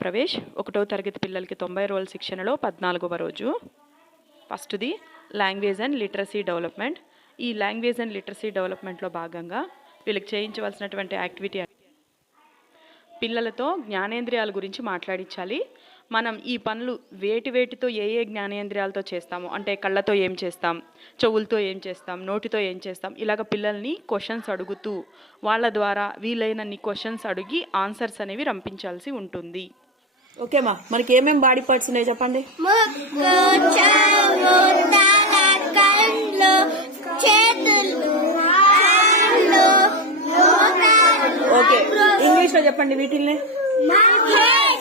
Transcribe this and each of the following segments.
ప్రవేశ్ ఒకటవ తరగతి పిల్లలకి తొంభై రోజుల శిక్షణలో పద్నాలుగవ రోజు ఫస్ట్ది లాంగ్వేజ్ అండ్ లిటరసీ డెవలప్మెంట్ ఈ లాంగ్వేజ్ అండ్ లిటరసీ డెవలప్మెంట్లో భాగంగా వీళ్ళకి చేయించవలసినటువంటి యాక్టివిటీ పిల్లలతో జ్ఞానేంద్రియాల గురించి మాట్లాడించాలి మనం ఈ పనులు వేటి వేటితో ఏ ఏ జ్ఞానేంద్రియాలతో చేస్తాము అంటే కళ్ళతో ఏం చేస్తాం చెవులతో ఏం చేస్తాం నోటితో ఏం చేస్తాం ఇలాగ పిల్లల్ని క్వశ్చన్స్ అడుగుతూ వాళ్ళ ద్వారా వీలైనన్ని క్వశ్చన్స్ అడిగి ఆన్సర్స్ అనేవి రంపించాల్సి ఉంటుంది ఓకేమా మనకి ఏమేమి బాడీ పార్ట్స్ ఉన్నాయి చెప్పండి ఓకే ఇంగ్లీష్ లో చెప్పండి వీటిల్ని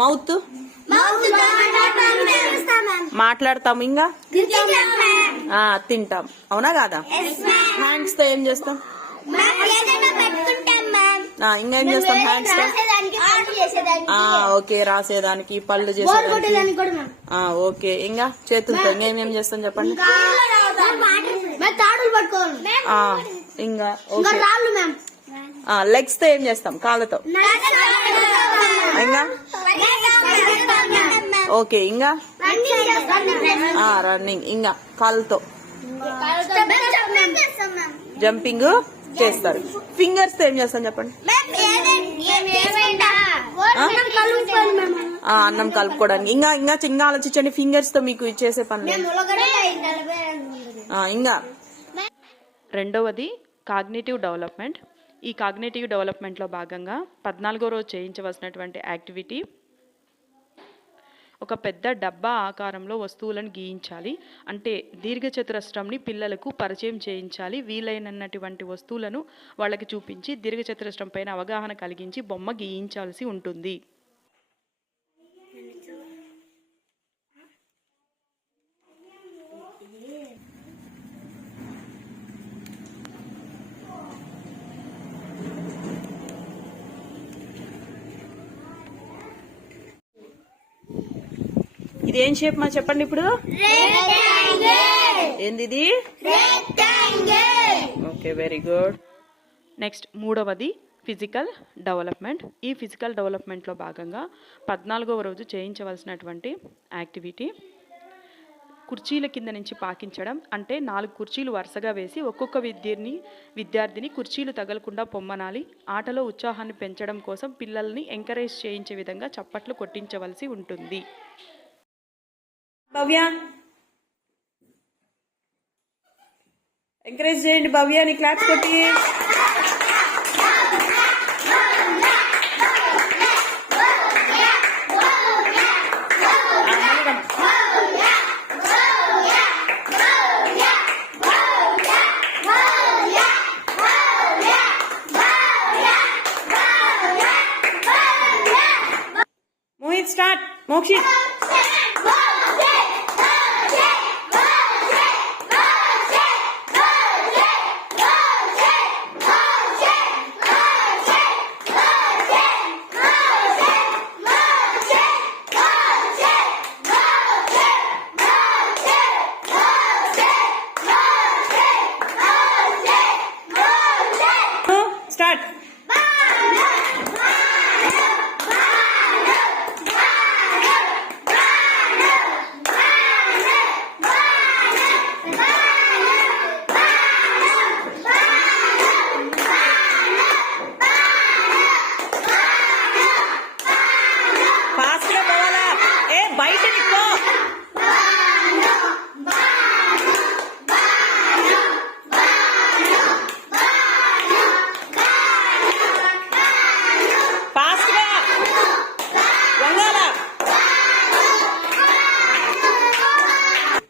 మౌత్ మాట్లాడతాం ఇంకా తింటాం అవునా కాదా హ్యాండ్స్ తో ఏం చేస్తాం ఇంకా ఏం చేస్తాం హ్యాండ్స్ ఓకే రాసేదానికి పళ్ళు చేసే ఓకే ఇంకా చేతులతో నేను ఏం చేస్తాం చెప్పండి ఇంకా లెగ్స్ తో ఏం చేస్తాం కాళ్ళతో ఇంకా ఓకే ఇంకా రన్నింగ్ ఇంకా కాళ్ళతో జంపింగ్ చేస్తారు ఫింగర్స్ ఏం చేస్తాను చెప్పండి అన్నం కలుపుకోవడానికి ఇంకా ఇంకా ఇంకా ఆలోచించండి ఫింగర్స్ తో మీకు ఇచ్చేసే పనులు ఇంకా రెండవది కాగ్నేటివ్ డెవలప్మెంట్ ఈ కాగ్నేటివ్ డెవలప్మెంట్లో భాగంగా పద్నాలుగో రోజు చేయించవలసినటువంటి యాక్టివిటీ ఒక పెద్ద డబ్బా ఆకారంలో వస్తువులను గీయించాలి అంటే దీర్ఘచతురస్రంని పిల్లలకు పరిచయం చేయించాలి వీలైనన్నటువంటి వస్తువులను వాళ్ళకి చూపించి దీర్ఘచతురస్రం అవగాహన కలిగించి బొమ్మ గీయించాల్సి ఉంటుంది ఇది ఏం షేప్ మా చెప్పండి ఇప్పుడు ఏంది ఇది ఓకే వెరీ గుడ్ నెక్స్ట్ మూడవది ఫిజికల్ డెవలప్మెంట్ ఈ ఫిజికల్ డెవలప్మెంట్లో భాగంగా పద్నాలుగవ రోజు చేయించవలసినటువంటి యాక్టివిటీ కుర్చీల కింద నుంచి పాకించడం అంటే నాలుగు కుర్చీలు వరుసగా వేసి ఒక్కొక్క విద్యని విద్యార్థిని కుర్చీలు తగలకుండా పొమ్మనాలి ఆటలో ఉత్సాహాన్ని పెంచడం కోసం పిల్లల్ని ఎంకరేజ్ చేయించే విధంగా చప్పట్లు కొట్టించవలసి ఉంటుంది भव्यांकरेजेंट भव्या ने क्लैप करती है मोक्षी